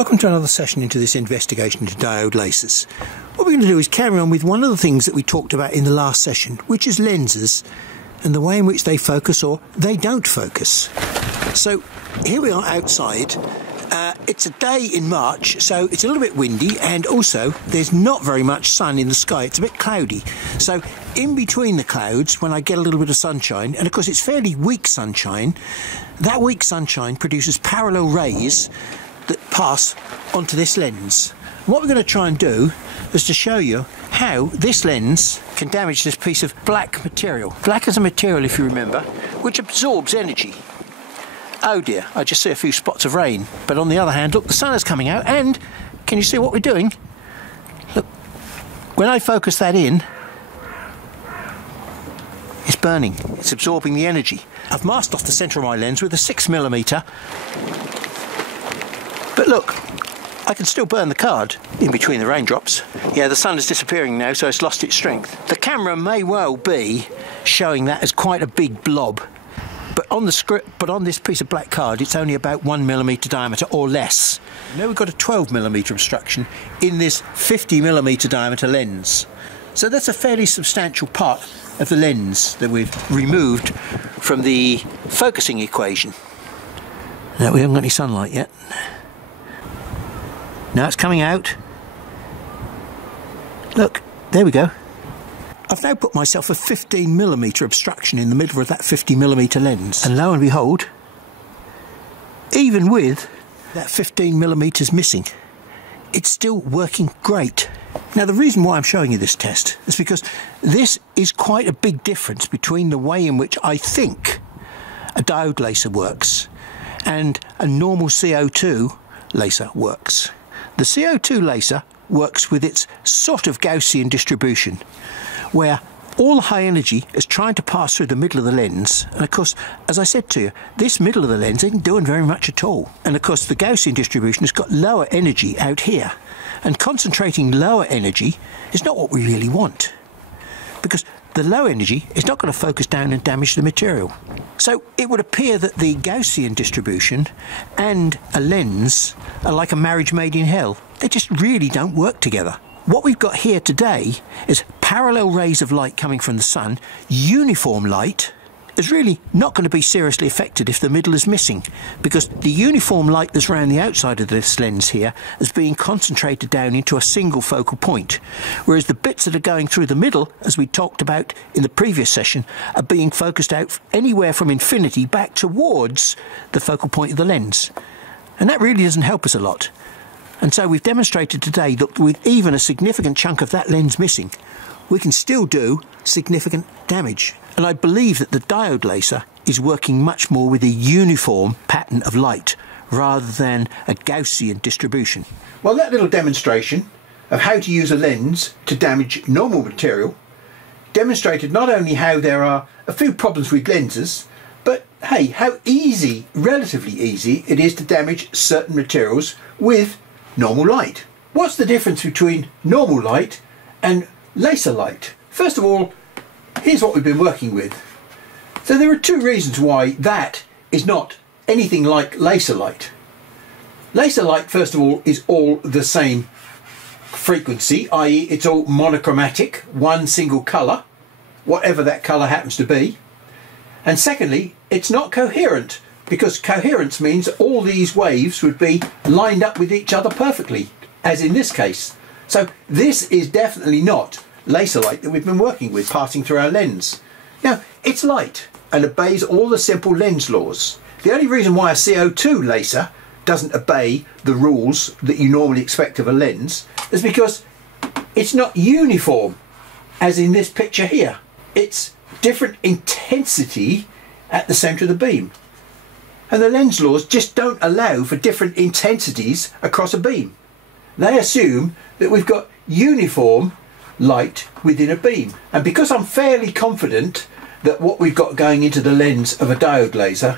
Welcome to another session into this investigation into diode lasers. What we're going to do is carry on with one of the things that we talked about in the last session, which is lenses and the way in which they focus or they don't focus. So here we are outside. It's a day in March, so it's a little bit windy, and also there's not very much sun in the sky. It's a bit cloudy. So in between the clouds, when I get a little bit of sunshine, and of course it's fairly weak sunshine, that weak sunshine produces parallel rays that pass onto this lens. And what we're going to try and do is to show you how this lens can damage this piece of black material. Black is a material, if you remember, which absorbs energy. Oh dear, I just see a few spots of rain. But on the other hand, look, the sun is coming out, and can you see what we're doing? Look, when I focus that in, it's burning, it's absorbing the energy. I've masked off the centre of my lens with a 6mm. But look, I can still burn the card in between the raindrops. Yeah, the sun is disappearing now, so it's lost its strength. The camera may well be showing that as quite a big blob. But on the script, but on this piece of black card, it's only about 1mm diameter or less. Now we've got a 12mm obstruction in this 50mm diameter lens. So that's a fairly substantial part of the lens that we've removed from the focusing equation. Now we haven't got any sunlight yet. Now it's coming out. Look, there we go. I've now put myself a 15mm obstruction in the middle of that 50mm lens, and lo and behold, even with that 15mm missing, it's still working great. Now the reason why I'm showing you this test is because this is quite a big difference between the way in which I think a diode laser works and a normal CO2 laser works. The CO2 laser works with its sort of Gaussian distribution, where all the high energy is trying to pass through the middle of the lens, and of course, as I said to you, this middle of the lens isn't doing very much at all. And of course the Gaussian distribution has got lower energy out here, and concentrating lower energy is not what we really want, because the low energy is not going to focus down and damage the material. So it would appear that the Gaussian distribution and a lens are like a marriage made in hell. They just really don't work together. What we've got here today is parallel rays of light coming from the sun. Uniform light is really not going to be seriously affected if the middle is missing, because the uniform light that's around the outside of this lens here is being concentrated down into a single focal point, whereas the bits that are going through the middle, as we talked about in the previous session, are being focused out anywhere from infinity back towards the focal point of the lens. And that really doesn't help us a lot. And so we've demonstrated today that with even a significant chunk of that lens missing, we can still do significant damage. And I believe that the diode laser is working much more with a uniform pattern of light rather than a Gaussian distribution. Well, that little demonstration of how to use a lens to damage normal material demonstrated not only how there are a few problems with lenses, but hey, how easy, relatively easy, it is to damage certain materials with normal light. What's the difference between normal light and laser light? First of all, here's what we've been working with. So there are two reasons why that is not anything like laser light. Laser light, first of all, is all the same frequency, i.e. it's all monochromatic, one single colour, whatever that colour happens to be. And secondly, it's not coherent, because coherence means all these waves would be lined up with each other perfectly, as in this case. So this is definitely not laser light that we've been working with passing through our lens. Now, it's light and obeys all the simple lens laws. The only reason why a CO2 laser doesn't obey the rules that you normally expect of a lens is because it's not uniform, as in this picture here. It's different intensity at the centre of the beam. And the lens laws just don't allow for different intensities across a beam. They assume that we've got uniform light within a beam. And because I'm fairly confident that what we've got going into the lens of a diode laser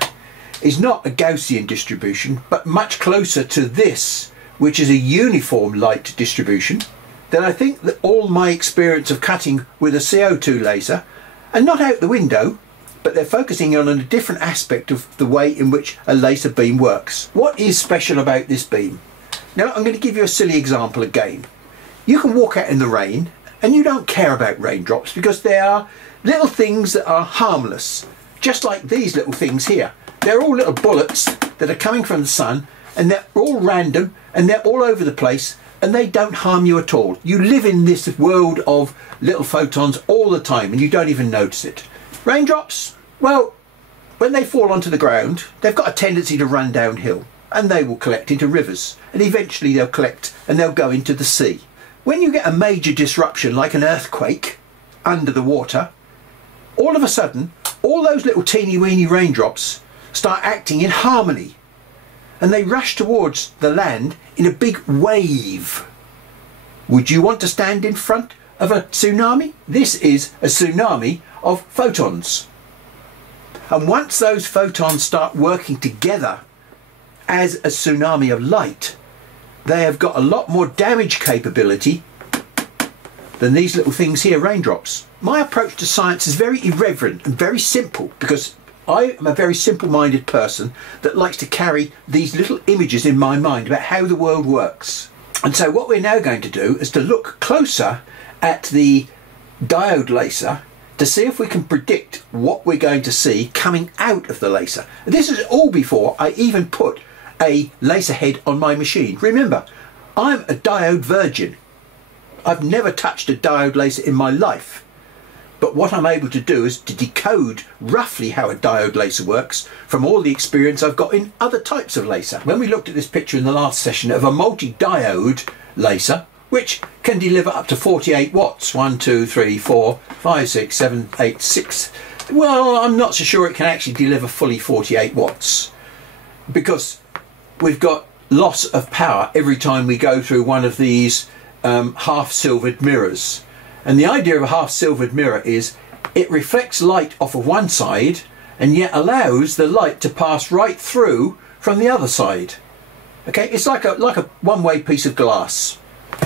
is not a Gaussian distribution, but much closer to this, which is a uniform light distribution, then I think that all my experience of cutting with a CO2 laser are not out the window, but they're focusing on a different aspect of the way in which a laser beam works. What is special about this beam? Now I'm going to give you a silly example again. You can walk out in the rain and you don't care about raindrops because they are little things that are harmless, just like these little things here. They're all little bullets that are coming from the sun, and they're all random and they're all over the place, and they don't harm you at all. You live in this world of little photons all the time and you don't even notice it. Raindrops, well, when they fall onto the ground, they've got a tendency to run downhill, and they will collect into rivers, and eventually they'll collect and they'll go into the sea. When you get a major disruption like an earthquake under the water, all of a sudden all those little teeny weeny raindrops start acting in harmony, and they rush towards the land in a big wave. Would you want to stand in front of a tsunami? This is a tsunami of photons. And once those photons start working together as a tsunami of light, they have got a lot more damage capability than these little things here, raindrops. My approach to science is very irreverent and very simple, because I am a very simple-minded person that likes to carry these little images in my mind about how the world works. And so what we're now going to do is to look closer at the diode laser to see if we can predict what we're going to see coming out of the laser. And this is all before I even put a laser head on my machine. Remember, I'm a diode virgin. I've never touched a diode laser in my life. But what I'm able to do is to decode roughly how a diode laser works from all the experience I've got in other types of laser. When we looked at this picture in the last session of a multi-diode laser, which can deliver up to 48 watts, 1, 2, 3, 4, 5, 6, 7, 8, 6. Well, I'm not so sure it can actually deliver fully 48 watts, because we've got loss of power every time we go through one of these half-silvered mirrors. And the idea of a half-silvered mirror is it reflects light off of one side and yet allows the light to pass right through from the other side. Okay, it's like a one-way piece of glass.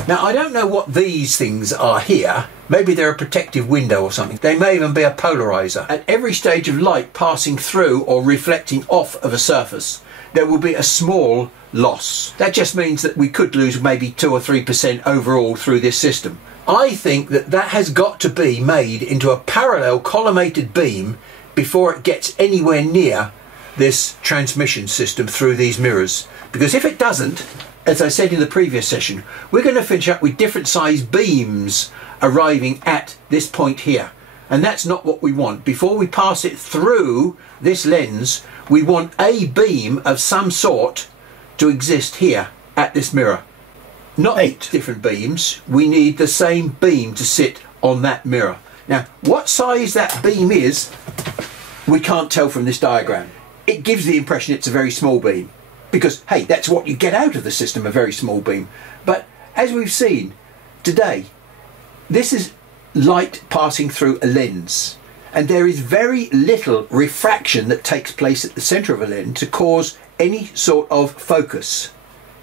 Now, I don't know what these things are here. Maybe they're a protective window or something. They may even be a polarizer. At every stage of light passing through or reflecting off of a surface, there will be a small loss. That just means that we could lose maybe 2 or 3% overall through this system. I think that that has got to be made into a parallel collimated beam before it gets anywhere near this transmission system through these mirrors. Because if it doesn't, as I said in the previous session, we're going to finish up with different size beams arriving at this point here. And that's not what we want. Before we pass it through this lens, we want a beam of some sort to exist here at this mirror. Not 8 different beams, we need the same beam to sit on that mirror. Now, what size that beam is, we can't tell from this diagram. It gives the impression it's a very small beam, because, hey, that's what you get out of the system, a very small beam. But as we've seen today, this is light passing through a lens, and there is very little refraction that takes place at the centre of a lens to cause any sort of focus.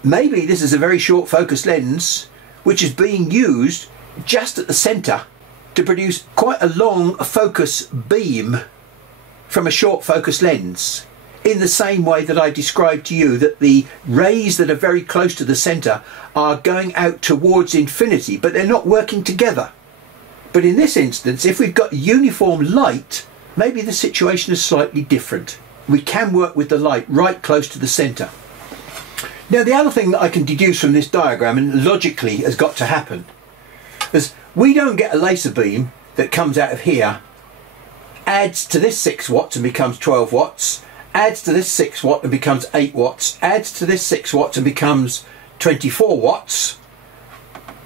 Maybe this is a very short focus lens which is being used just at the centre to produce quite a long focus beam from a short focus lens, in the same way that I described to you that the rays that are very close to the centre are going out towards infinity, but they're not working together. But in this instance, if we've got uniform light, maybe the situation is slightly different. We can work with the light right close to the centre. Now, the other thing that I can deduce from this diagram, and logically has got to happen, is we don't get a laser beam that comes out of here, adds to this 6 watts and becomes 12 watts, adds to this 6 watt and becomes 8 watts, adds to this 6 watts and becomes 24 watts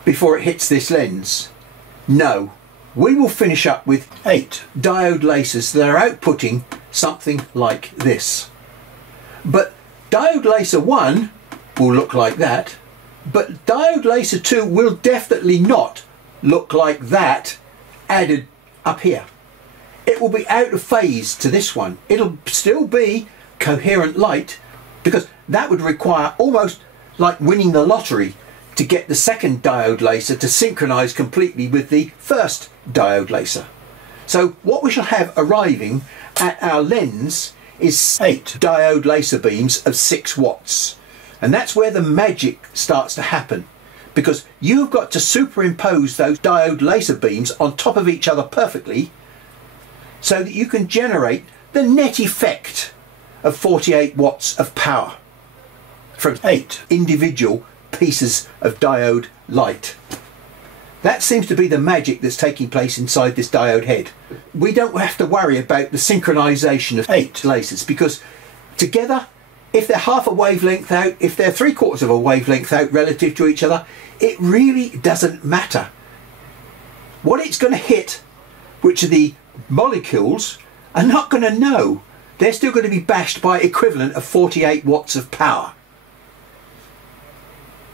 before it hits this lens. No, we will finish up with 8 diode lasers that are outputting something like this. But diode laser 1 will look like that, but diode laser 2 will definitely not look like that added up here. It will be out of phase to this one. It'll still be coherent light, because that would require almost like winning the lottery to get the second diode laser to synchronize completely with the first diode laser. So what we shall have arriving at our lens is 8 diode laser beams of 6 watts. And that's where the magic starts to happen, because you've got to superimpose those diode laser beams on top of each other perfectly so that you can generate the net effect of 48 watts of power from 8 individual pieces of diode light. That seems to be the magic that's taking place inside this diode head. We don't have to worry about the synchronization of 8 lasers, because together, if they're half a wavelength out, if they're 3/4 of a wavelength out relative to each other, it really doesn't matter. What it's going to hit, which are the molecules, are not going to know. They're still going to be bashed by equivalent of 48 watts of power.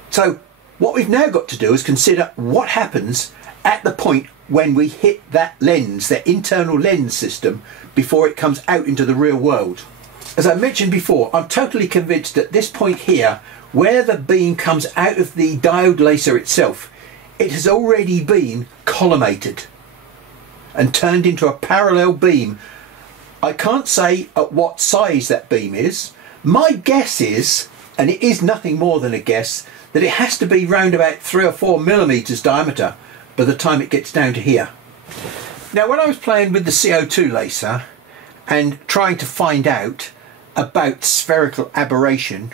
So what we've now got to do is consider what happens at the point when we hit that lens, that internal lens system, before it comes out into the real world. As I mentioned before, I'm totally convinced at this point here, where the beam comes out of the diode laser itself, it has already been collimated and turned into a parallel beam. I can't say at what size that beam is. My guess is, and it is nothing more than a guess, that it has to be round about 3 or 4 millimeters diameter by the time it gets down to here. Now, when I was playing with the CO2 laser and trying to find out about spherical aberration,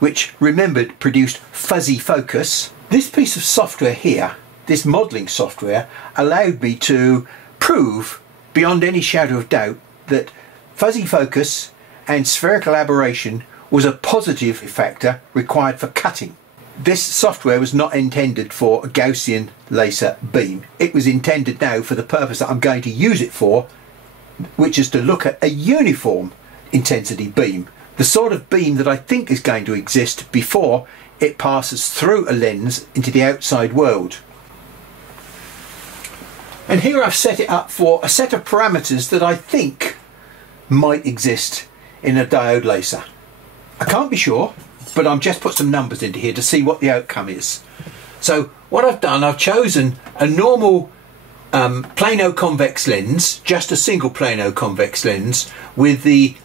which, remembered, produced fuzzy focus, this piece of software here, this modelling software, allowed me to prove beyond any shadow of doubt that fuzzy focus and spherical aberration was a positive factor required for cutting. This software was not intended for a Gaussian laser beam. It was intended now for the purpose that I'm going to use it for, which is to look at a uniform intensity beam, the sort of beam that I think is going to exist before it passes through a lens into the outside world. And here I've set it up for a set of parameters that I think might exist in a diode laser. I can't be sure, but I've just put some numbers into here to see what the outcome is. So what I've done, I've chosen a normal plano convex lens, just a single plano convex lens with the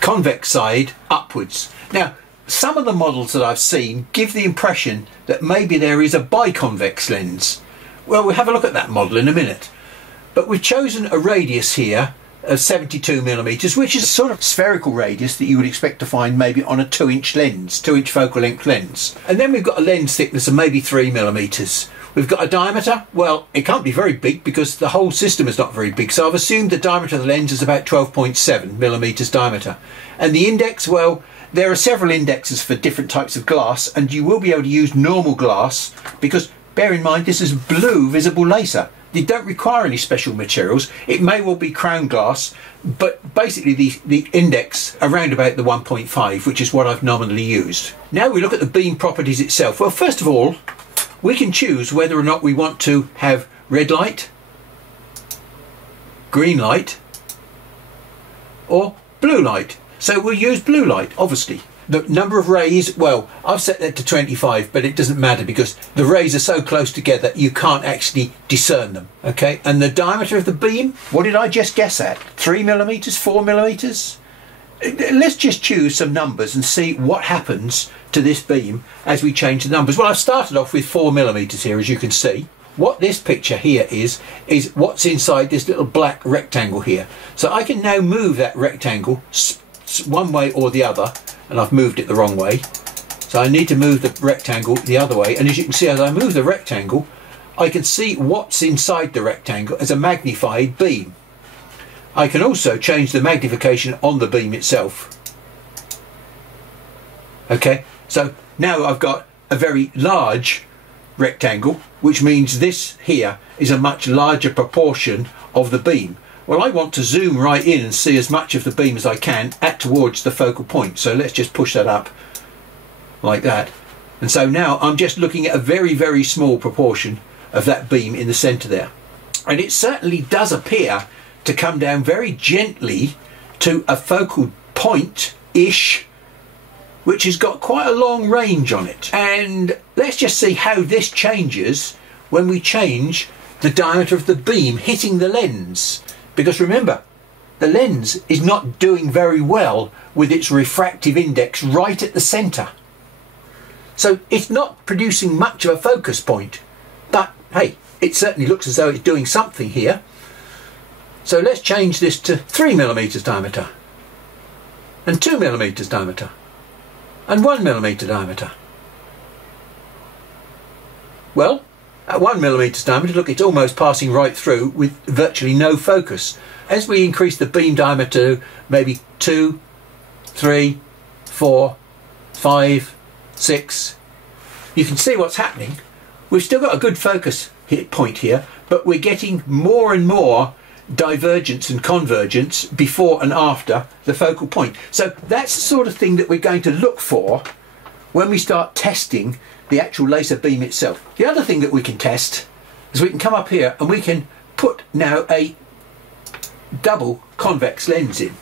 convex side upwards. Now, some of the models that I've seen give the impression that maybe there is a biconvex lens. Well, we'll have a look at that model in a minute. But we've chosen a radius here of 72 millimeters, which is a sort of spherical radius that you would expect to find maybe on a 2-inch lens, 2-inch focal length lens. And then we've got a lens thickness of maybe 3 millimeters. We've got a diameter. Well, it can't be very big because the whole system is not very big. So I've assumed the diameter of the lens is about 12.7 millimeters diameter. And the index, well, there are several indexes for different types of glass, and you will be able to use normal glass because, bear in mind, this is blue visible laser. You don't require any special materials. It may well be crown glass, but basically the index around about the 1.5, which is what I've nominally used. Now we look at the beam properties itself. Well, first of all, we can choose whether or not we want to have red light, green light, or blue light. So we'll use blue light, obviously. The number of rays, well, I've set that to 25, but it doesn't matter because the rays are so close together you can't actually discern them, okay? And the diameter of the beam, what did I just guess at? 3 millimeters, 4 millimeters? Let's just choose some numbers and see what happens to this beam as we change the numbers. Well, I've started off with 4 millimeters here, as you can see. What this picture here is what's inside this little black rectangle here. So I can now move that rectangle one way or the other, and I've moved it the wrong way. So I need to move the rectangle the other way, and as you can see, as I move the rectangle, I can see what's inside the rectangle as a magnified beam. I can also change the magnification on the beam itself. Okay, so now I've got a very large rectangle, which means this here is a much larger proportion of the beam. Well, I want to zoom right in and see as much of the beam as I can towards the focal point. So let's just push that up like that. And so now I'm just looking at a very, very small proportion of that beam in the centre there. And it certainly does appear to come down very gently to a focal point-ish, which has got quite a long range on it. And let's just see how this changes when we change the diameter of the beam hitting the lens. Because remember, the lens is not doing very well with its refractive index right at the centre. So it's not producing much of a focus point, but hey, it certainly looks as though it's doing something here. So let's change this to 3mm diameter, and 2mm diameter, and 1mm diameter. Well, at 1mm diameter, look, it's almost passing right through with virtually no focus. As we increase the beam diameter to maybe 2, 3, 4, 5, 6, you can see what's happening. We've still got a good focus point here, but we're getting more and more divergence and convergence before and after the focal point. So that's the sort of thing that we're going to look for when we start testing the actual laser beam itself. The other thing that we can test is we can come up here and we can put now a double convex lens in.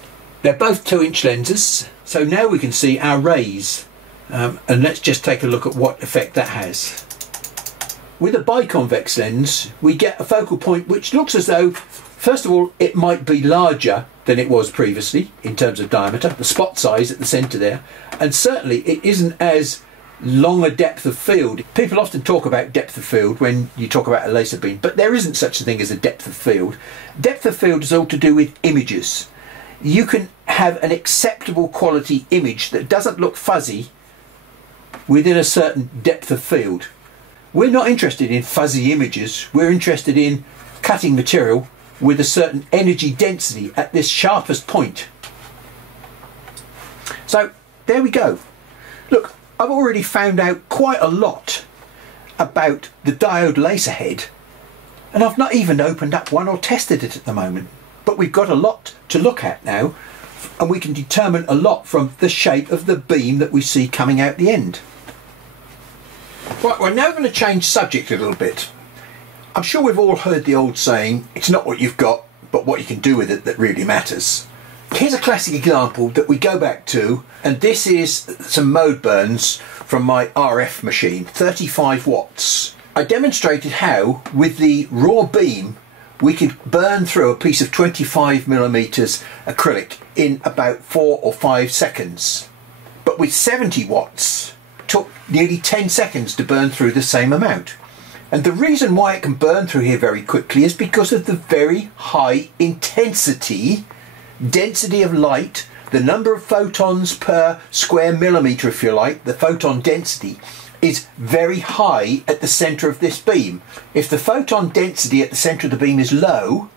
They're both 2-inch lenses, so now we can see our rays, and let's just take a look at what effect that has. With a biconvex lens we get a focal point which looks as though, first of all, it might be larger than it was previously in terms of diameter, the spot size at the centre there, and certainly it isn't as long a depth of field. People often talk about depth of field when you talk about a laser beam, but there isn't such a thing as a depth of field. Depth of field is all to do with images. You can have an acceptable quality image that doesn't look fuzzy within a certain depth of field. We're not interested in fuzzy images, we're interested in cutting material with a certain energy density at this sharpest point. So there we go. Look, I've already found out quite a lot about the diode laser head, and I've not even opened up one or tested it at the moment. But we've got a lot to look at now, and we can determine a lot from the shape of the beam that we see coming out the end. Right, we're now going to change subject a little bit. I'm sure we've all heard the old saying, it's not what you've got, but what you can do with it that really matters. Here's a classic example that we go back to, and this is some mode burns from my RF machine, 35 watts. I demonstrated how, with the raw beam, we could burn through a piece of 25mm acrylic in about 4 or 5 seconds. But with 70 watts, it took nearly 10 seconds to burn through the same amount. And the reason why it can burn through here very quickly is because of the very high intensity, density of light, the number of photons per square millimetre, if you like, the photon density is very high at the centre of this beam. If the photon density at the centre of the beam is low,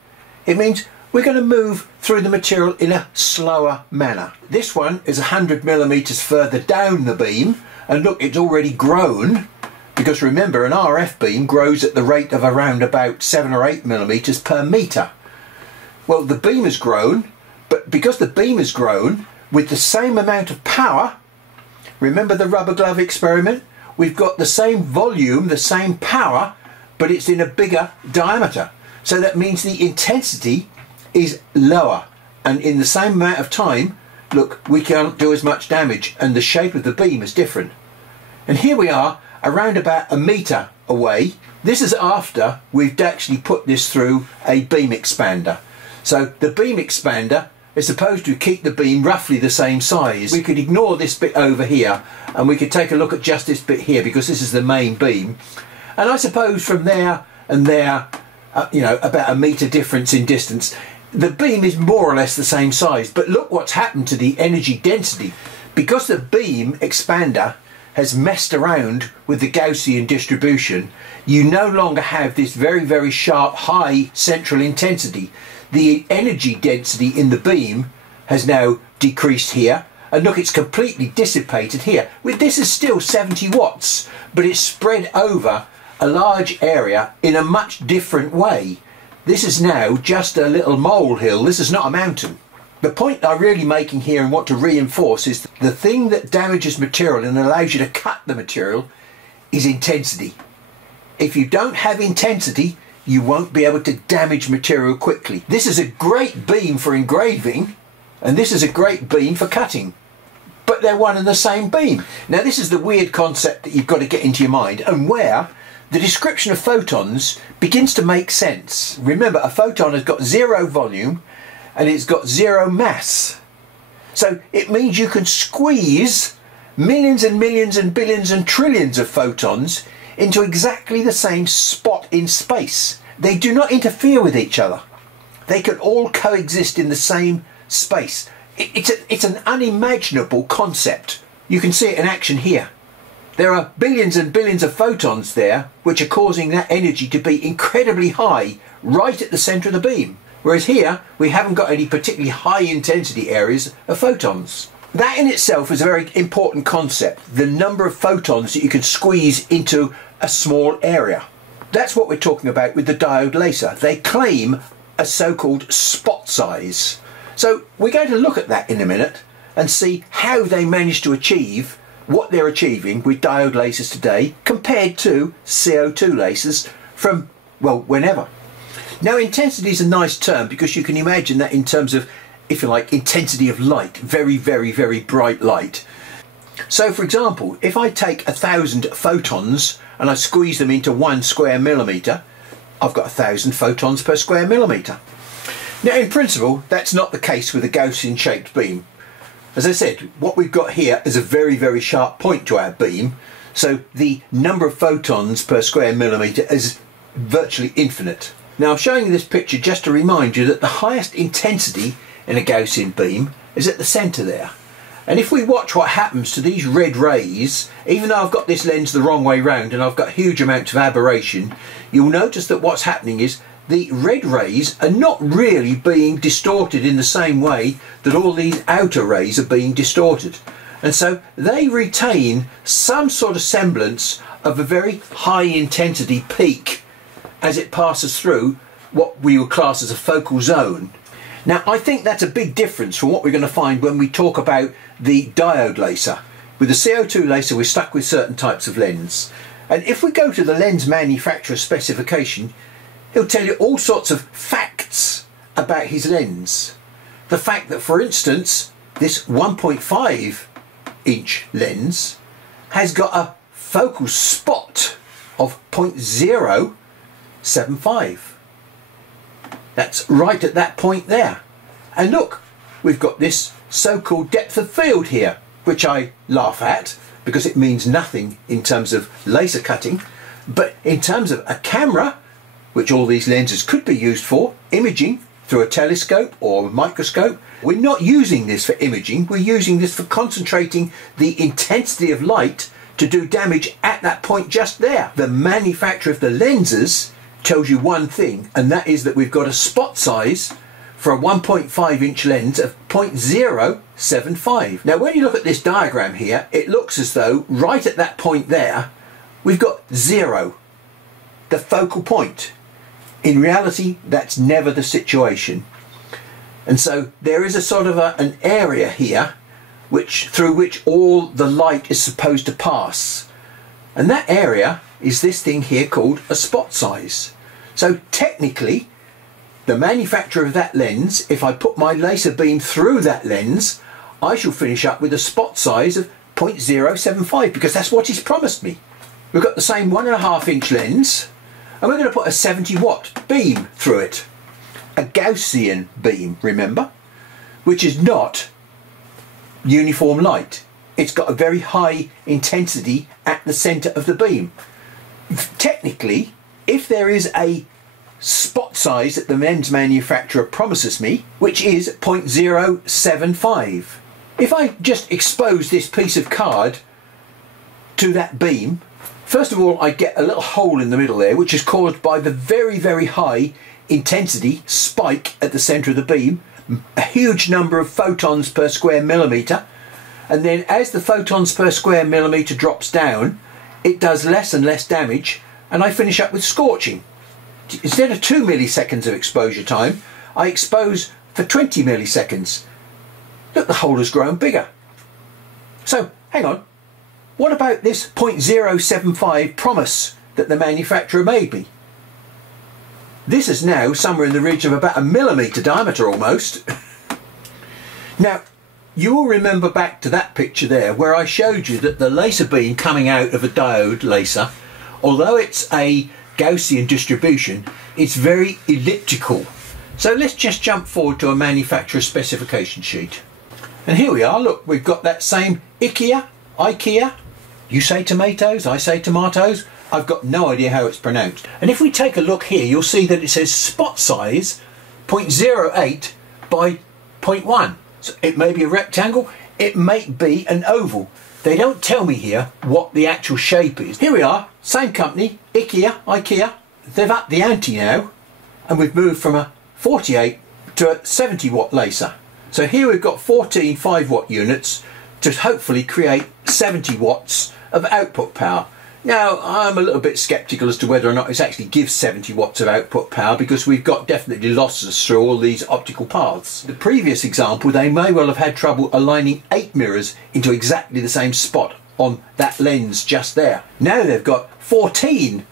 it means we're going to move through the material in a slower manner. This one is 100mm further down the beam, and look, it's already grown, because remember, an RF beam grows at the rate of around about 7 or 8mm per metre. Well, the beam has grown, but because the beam has grown with the same amount of power, remember the rubber glove experiment? We've got the same volume, the same power, but it's in a bigger diameter. So that means the intensity is lower, and in the same amount of time, look, we can't do as much damage, and the shape of the beam is different. And here we are around about a metre away. This is after we've actually put this through a beam expander. So the beam expander is supposed to keep the beam roughly the same size. We could ignore this bit over here and we could take a look at just this bit here, because this is the main beam. And I suppose from there and there, you know, about a metre difference in distance, the beam is more or less the same size. But look what's happened to the energy density. Because the beam expander has messed around with the Gaussian distribution, you no longer have this very, very sharp, high central intensity. The energy density in the beam has now decreased here, and look, it's completely dissipated here. With this is still 70 watts, but it's spread over a large area in a much different way. This is now just a little molehill, this is not a mountain. The point I'm really making here and want to reinforce is the thing that damages material and allows you to cut the material is intensity. If you don't have intensity, you won't be able to damage material quickly. This is a great beam for engraving, and this is a great beam for cutting, but they're one and the same beam. Now this is the weird concept that you've got to get into your mind, and where the description of photons begins to make sense. Remember, a photon has got zero volume, and it's got zero mass. So it means you can squeeze millions and millions and billions and trillions of photons into exactly the same spot in space. They do not interfere with each other. They can all coexist in the same space. It's an unimaginable concept. You can see it in action here. There are billions and billions of photons there which are causing that energy to be incredibly high right at the centre of the beam. Whereas here we haven't got any particularly high intensity areas of photons. That in itself is a very important concept, the number of photons that you can squeeze into a small area. That's what we're talking about with the diode laser. They claim a so-called spot size. So we're going to look at that in a minute and see how they managed to achieve what they're achieving with diode lasers today compared to CO2 lasers from, well, whenever. Now, intensity is a nice term because you can imagine that in terms of, if you like, intensity of light, very, very, very bright light. So, for example, if I take 1,000 photons and I squeeze them into 1 square millimetre, I've got 1,000 photons per square millimetre. Now, in principle, that's not the case with a Gaussian shaped beam. As I said, what we've got here is a very, very sharp point to our beam, so the number of photons per square millimetre is virtually infinite. Now, I'm showing you this picture just to remind you that the highest intensity in a Gaussian beam is at the centre there. And if we watch what happens to these red rays, even though I've got this lens the wrong way round and I've got huge amounts of aberration, you'll notice that what's happening is the red rays are not really being distorted in the same way that all these outer rays are being distorted. And so they retain some sort of semblance of a very high intensity peak as it passes through what we would class as a focal zone. Now, I think that's a big difference from what we're going to find when we talk about the diode laser. With the CO2 laser, we're stuck with certain types of lens. And if we go to the lens manufacturer specification, he'll tell you all sorts of facts about his lens. The fact that, for instance, this 1.5 inch lens has got a focal spot of 0.075. That's right at that point there. And look, we've got this so-called depth of field here, which I laugh at because it means nothing in terms of laser cutting. But in terms of a camera, which all these lenses could be used for, imaging through a telescope or a microscope, we're not using this for imaging, we're using this for concentrating the intensity of light to do damage at that point just there. The manufacturer of the lenses tells you one thing, and that is that we've got a spot size for a 1.5 inch lens of 0.075. Now, when you look at this diagram here, it looks as though right at that point there, we've got 0, the focal point. In reality, that's never the situation. And so there is a sort of an area here through which all the light is supposed to pass. And that area is this thing here called a spot size. So technically, the manufacturer of that lens, if I put my laser beam through that lens, I shall finish up with a spot size of 0.075 because that's what he's promised me. We've got the same 1.5 inch lens and we're going to put a 70 watt beam through it. A Gaussian beam, remember, which is not uniform light. It's got a very high intensity at the centre of the beam. Technically, if there is a spot size that the lens manufacturer promises me, which is 0.075, if I just expose this piece of card to that beam, first of all I get a little hole in the middle there, which is caused by the very, very high intensity spike at the centre of the beam, a huge number of photons per square millimetre, and then as the photons per square millimetre drops down, it does less and less damage, and I finish up with scorching. Instead of 2 milliseconds of exposure time, I expose for 20 milliseconds. Look, the hole has grown bigger. So, hang on, what about this 0.075 promise that the manufacturer made me? This is now somewhere in the region of about a millimetre diameter almost. Now, you will remember back to that picture there where I showed you that the laser beam coming out of a diode laser, although it's a Gaussian distribution, it's very elliptical. So let's just jump forward to a manufacturer's specification sheet. And here we are, look, we've got that same IKEA. You say tomatoes, I say tomatoes. I've got no idea how it's pronounced. And if we take a look here, you'll see that it says spot size 0.08 by 0.1. So it may be a rectangle, it may be an oval. They don't tell me here what the actual shape is. Here we are, same company, IKEA. They've upped the ante now, and we've moved from a 48 to a 70 watt laser. So here we've got 14 5-watt units to hopefully create 70 watts of output power. Now, I'm a little bit sceptical as to whether or not it actually gives 70 watts of output power, because we've got definitely losses through all these optical paths. The previous example, they may well have had trouble aligning 8 mirrors into exactly the same spot on that lens just there. Now they've got 14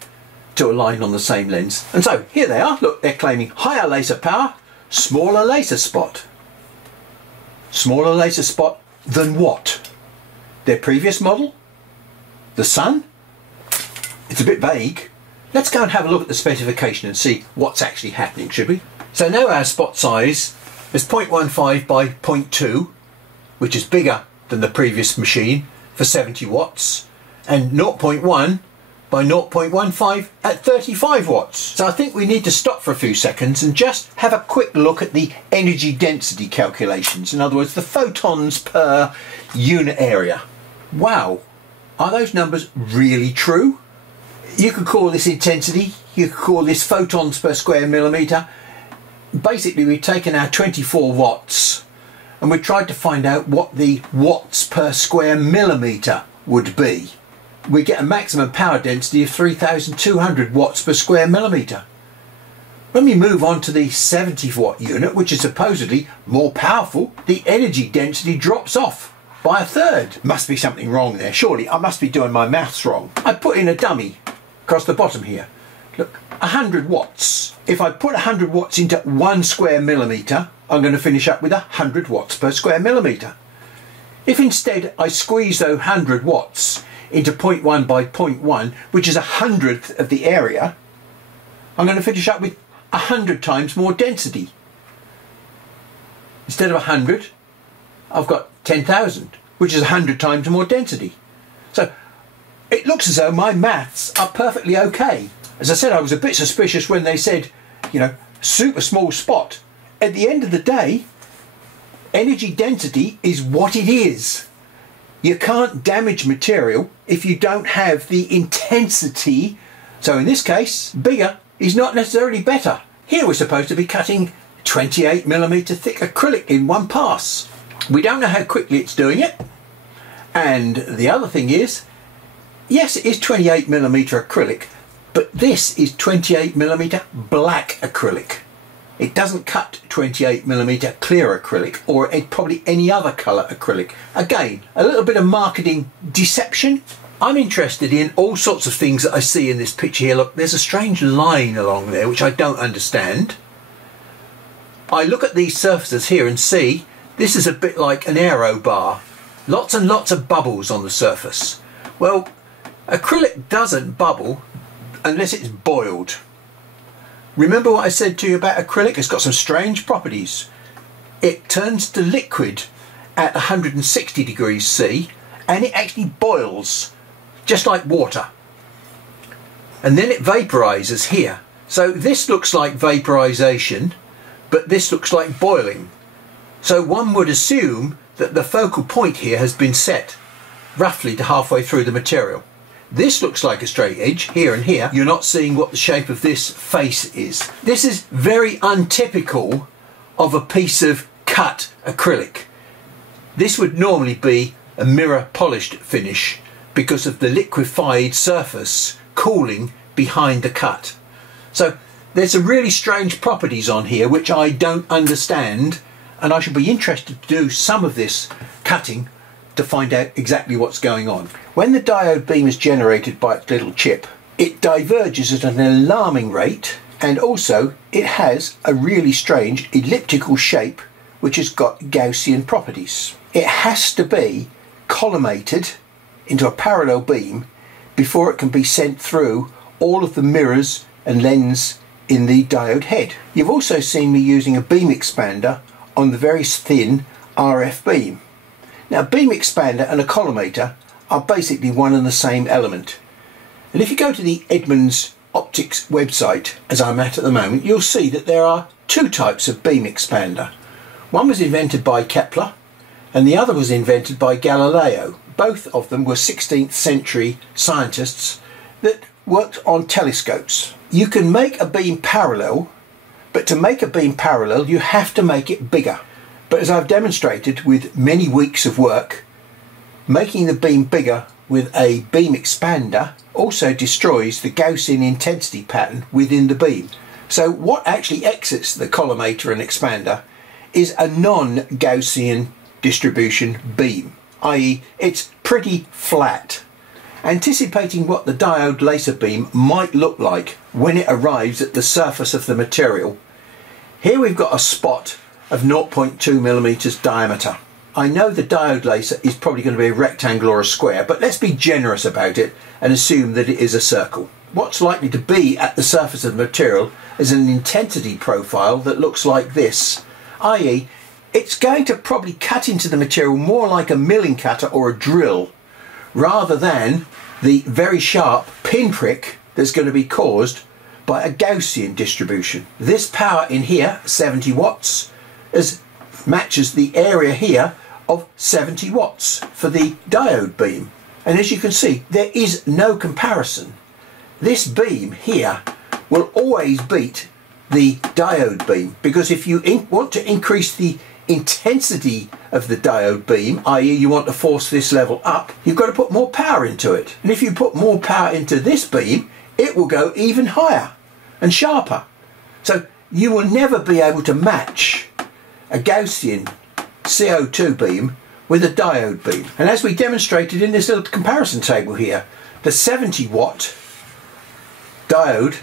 to align on the same lens. And so here they are, look, they're claiming higher laser power, smaller laser spot. Smaller laser spot than what? Their previous model? The sun? It's a bit vague. Let's go and have a look at the specification and see what's actually happening, should we? So now our spot size is 0.15 by 0.2, which is bigger than the previous machine for 70 watts, and 0.1 by 0.15 at 35 watts. So I think we need to stop for a few seconds and just have a quick look at the energy density calculations. In other words, the photons per unit area. Wow, are those numbers really true? You could call this intensity, you could call this photons per square millimetre. Basically, we've taken our 24 watts and we tried to find out what the watts per square millimetre would be. We get a maximum power density of 3,200 watts per square millimetre. When we move on to the 70 watt unit, which is supposedly more powerful, the energy density drops off by a third. Must be something wrong there, surely. I must be doing my maths wrong. I put in a dummy across the bottom here. Look, 100 watts. If I put 100 watts into 1 square millimetre, I'm going to finish up with 100 watts per square millimetre. If instead I squeeze those 100 watts into 0.1 by 0.1, which is 100th of the area, I'm going to finish up with 100 times more density. Instead of 100, I've got 10,000, which is 100 times more density. So it looks as though my maths are perfectly okay. As I said, I was a bit suspicious when they said, you know, super small spot. At the end of the day, energy density is what it is. You can't damage material if you don't have the intensity. So in this case, bigger is not necessarily better. Here we're supposed to be cutting 28mm thick acrylic in one pass. We don't know how quickly it's doing it. And the other thing is, yes, it is 28mm acrylic, but this is 28mm black acrylic. It doesn't cut 28mm clear acrylic or probably any other colour acrylic. Again, a little bit of marketing deception. I'm interested in all sorts of things that I see in this picture here. Look, there's a strange line along there which I don't understand. I look at these surfaces here and see this is a bit like an aero bar. Lots and lots of bubbles on the surface. Well, acrylic doesn't bubble unless it's boiled. Remember what I said to you about acrylic? It's got some strange properties. It turns to liquid at 160 degrees C and it actually boils just like water. And then it vaporizes here. So this looks like vaporization, but this looks like boiling. So one would assume that the focal point here has been set roughly to halfway through the material. This looks like a straight edge here and here. You're not seeing what the shape of this face is. This is very untypical of a piece of cut acrylic. This would normally be a mirror polished finish because of the liquefied surface cooling behind the cut. So there's some really strange properties on here which I don't understand, and I should be interested to do some of this cutting to find out exactly what's going on. When the diode beam is generated by its little chip, it diverges at an alarming rate, and also it has a really strange elliptical shape which has got Gaussian properties. It has to be collimated into a parallel beam before it can be sent through all of the mirrors and lens in the diode head. You've also seen me using a beam expander on the very thin RF beam. Now, a beam expander and a collimator are basically one and the same element. And if you go to the Edmunds Optics website, as I'm at the moment, you'll see that there are two types of beam expander. One was invented by Kepler and the other was invented by Galileo. Both of them were 16th century scientists that worked on telescopes. You can make a beam parallel, but to make a beam parallel you have to make it bigger. But as I've demonstrated with many weeks of work, making the beam bigger with a beam expander also destroys the Gaussian intensity pattern within the beam. So what actually exits the collimator and expander is a non-Gaussian distribution beam, i.e. it's pretty flat, anticipating what the diode laser beam might look like when it arrives at the surface of the material. Here we've got a spot of 0.2 millimeters diameter. I know the diode laser is probably going to be a rectangle or a square, but let's be generous about it and assume that it is a circle. What's likely to be at the surface of the material is an intensity profile that looks like this, i.e. it's going to probably cut into the material more like a milling cutter or a drill, rather than the very sharp pinprick that's going to be caused by a Gaussian distribution. This power in here, 70 watts, matches the area here of 70 watts for the diode beam. And as you can see, there is no comparison. This beam here will always beat the diode beam, because if you want to increase the intensity of the diode beam, i.e. you want to force this level up, you've got to put more power into it. And if you put more power into this beam, it will go even higher and sharper. So you will never be able to match a Gaussian CO2 beam with a diode beam. And as we demonstrated in this little comparison table here, the 70 watt diode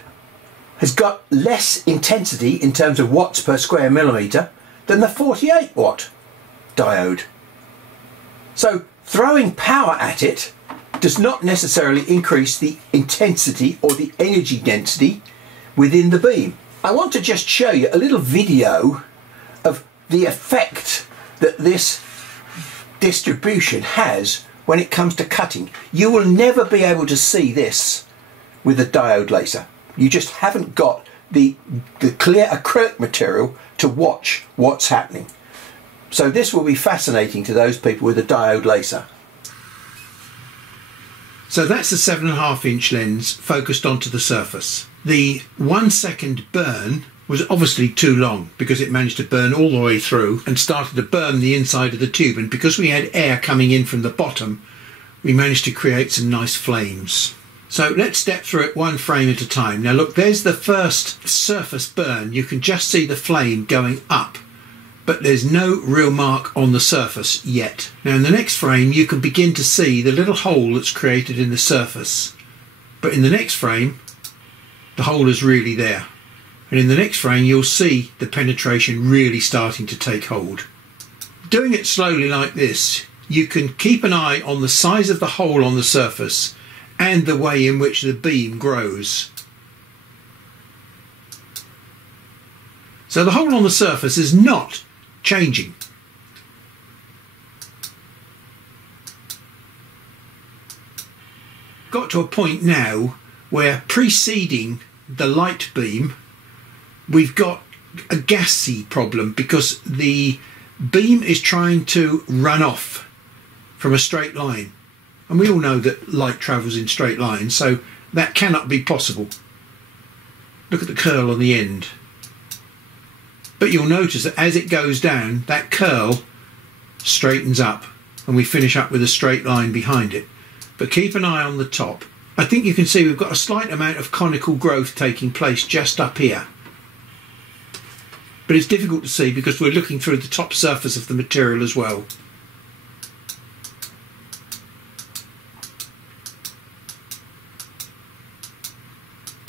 has got less intensity in terms of watts per square millimeter than the 48 watt diode. So throwing power at it does not necessarily increase the intensity or the energy density within the beam. I want to just show you a little video of the effect that this distribution has when it comes to cutting. You will never be able to see this with a diode laser. You just haven't got the clear acrylic material to watch what's happening. So this will be fascinating to those people with a diode laser. So that's a 7.5 inch lens focused onto the surface. The 1 second burn was obviously too long, because it managed to burn all the way through and started to burn the inside of the tube, and because we had air coming in from the bottom, we managed to create some nice flames. So let's step through it one frame at a time. Now look, there's the first surface burn. You can just see the flame going up, but there's no real mark on the surface yet. Now in the next frame you can begin to see the little hole that's created in the surface, but in the next frame the hole is really there. And in the next frame you'll see the penetration really starting to take hold. Doing it slowly like this, you can keep an eye on the size of the hole on the surface and the way in which the beam grows. So the hole on the surface is not changing. Got to a point now where, preceding the light beam, we've got a gassy problem, because the beam is trying to run off from a straight line. And we all know that light travels in straight lines, so that cannot be possible. Look at the curl on the end. But you'll notice that as it goes down, that curl straightens up, and we finish up with a straight line behind it. But keep an eye on the top. I think you can see we've got a slight amount of conical growth taking place just up here. But it's difficult to see because we're looking through the top surface of the material as well.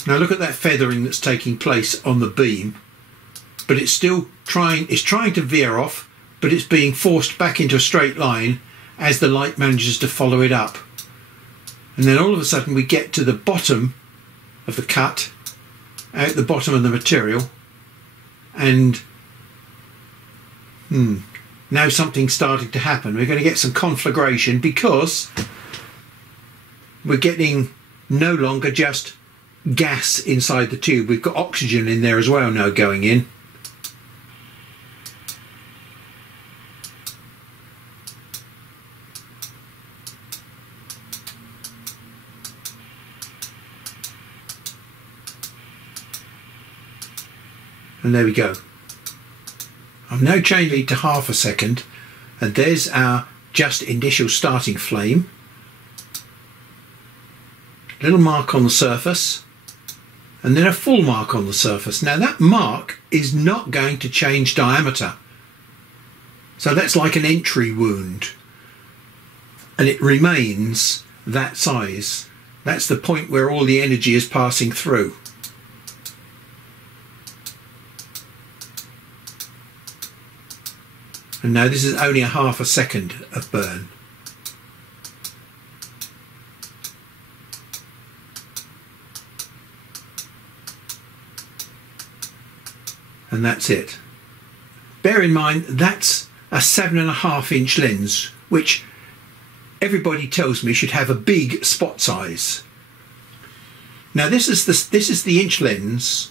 Now look at that feathering that's taking place on the beam, but it's still trying to veer off, but it's being forced back into a straight line as the light manages to follow it up. And then all of a sudden we get to the bottom of the cut, out the bottom of the material, and now something's starting to happen. We're going to get some conflagration because we're getting no longer just gas inside the tube. We've got oxygen in there as well now going in. And there we go. I'm now changing it to half a second, and there's our just initial starting flame. Little mark on the surface, and then a full mark on the surface. Now that mark is not going to change diameter, so that's like an entry wound, and it remains that size. That's the point where all the energy is passing through. And now this is only a half a second of burn. And that's it. Bear in mind that's a 7.5 inch lens, which everybody tells me should have a big spot size. Now this is the inch lens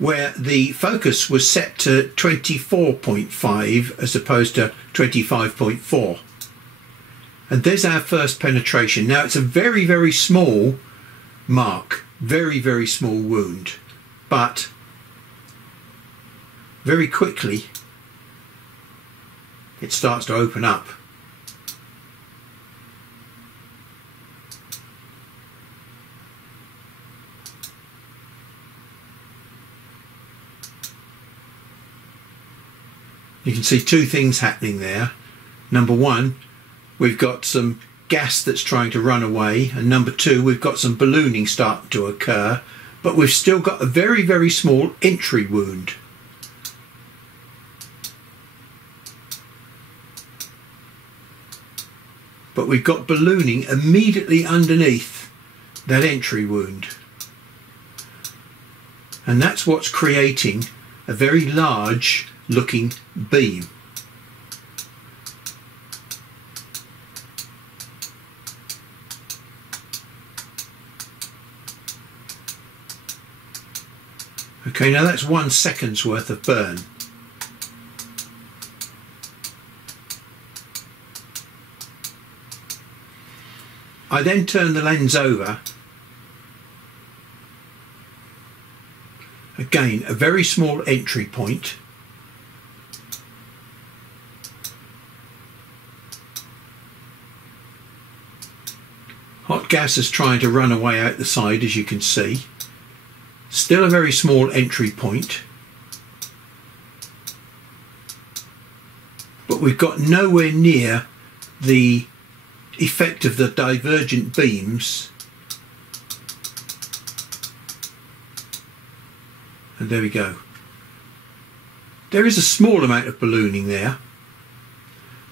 where the focus was set to 24.5 as opposed to 25.4. And there's our first penetration. Now it's a very, very small mark, very, very small wound, but very quickly it starts to open up. You can see two things happening there. Number one, we've got some gas that's trying to run away, and number two, we've got some ballooning starting to occur, but we've still got a very, very small entry wound. But we've got ballooning immediately underneath that entry wound. And that's what's creating a very large looking beam. Okay, now that's 1 second's worth of burn. I then turn the lens over. Again, a very small entry point. Hot gas is trying to run away out the side, as you can see. Still a very small entry point. But we've got nowhere near the effect of the divergent beams. And there we go. There is a small amount of ballooning there,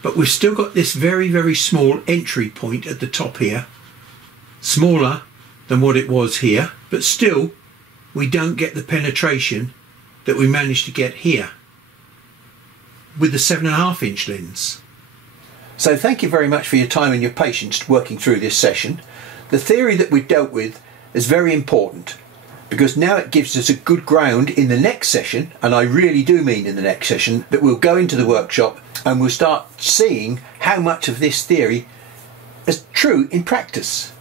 but we've still got this very, very small entry point at the top here. Smaller than what it was here, but still we don't get the penetration that we managed to get here with the 7.5 inch lens. So thank you very much for your time and your patience working through this session. The theory that we've dealt with is very important because now it gives us a good ground in the next session, and I really do mean in the next session, that we'll go into the workshop and we'll start seeing how much of this theory is true in practice.